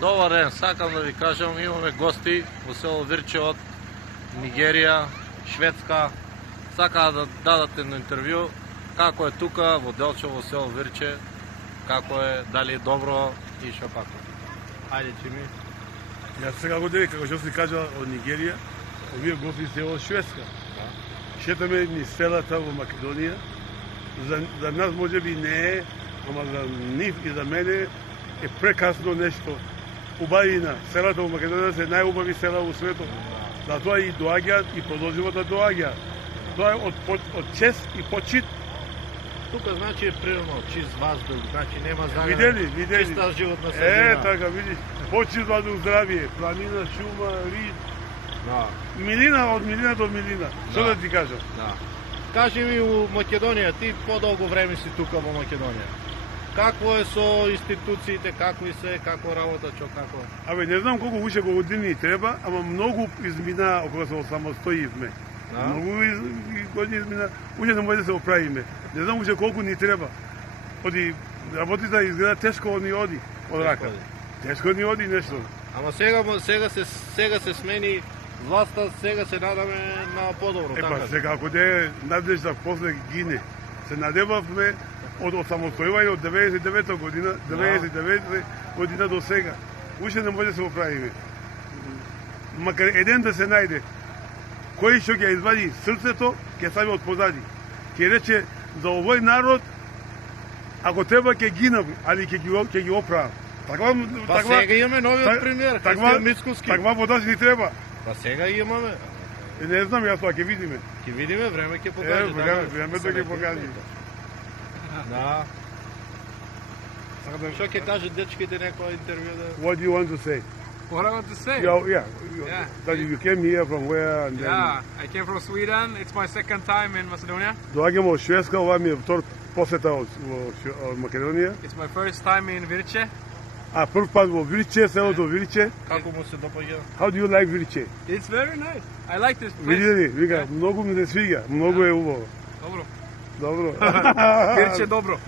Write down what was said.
Добар ден, сакам да ви кажам, имаме гости во село Вирче од Нигерија, Шведска. Сакаа да дадат едно интервју како е тука во Делчево, во село Вирче, како е, дали е добро и шо како. Ајде, Чими. Јас сега години, како што си кажа од Нигерија, овие гости се од Шведска. Шетаме ни селата во Македонија. За нас може би не е, ама за нив и за мене е прекасно нешто. Убавина. Селата во Македонија се најубави села во светот. Затоа и доаѓаат и продолжуваат да доаѓаат. Тоа е од чест и почит. Тука значи е природно, чист воздух, значи нема загана. Видели. Чиста животна средина. Така, видиш. Почит воздух, здравие, планина, шума, рид. Да. Милина од милина до милина. Што да ти кажам? Да. Кажи ми у Македонија, ти подолго време си тука во Македонија. Какво е со институциите, какви се, како работа, што како? Абе, не знам колку уште години треба, ама многу измина околу се осамостоивме. Да? Многу години измина, уште не може да се оправиме. Не знам уште колку ни треба. Оди, работите изгледа тешко ни оди од рака. Тешко ни оди нешто. Ама сега се смени власта, сега се надаме на подобро, Епа, така? сега ако не надлежна после гине, се надевавме од осамостојување од 99 година, 99 година до сега. Уште не може да се оправиме. Макар еден да се најде, кој што ќе извади срцето, ќе стави од позади. Ќе рече за овој народ, ако треба ќе гинам, али ќе ги оправам. Па сега имаме новиот премиер, Христијан Мицкоски. Таква водач ни треба. Па сега имаме. Не знам, јас тоа ќе видиме. Ќе видиме, време ќе покаже. Времето ќе покаже. Да. Што ќе кажат дечките некој интервју да... What do you want to say? What I want to say? Yeah. Yeah. That you came here from where and then... Yeah, I came from Sweden. It's my second time in Macedonia. Доаѓаме од Шведска, ова ми е втор посета од Македонија. It's my first time in Virche. А прв пат во Вирче, селото Вирче. Како му се допаѓа? How do you like Вирче? It's very nice. I like this place. Види ли, вика, многу ми се свига, многу е убаво. Dobro. Добро. Virche dobro.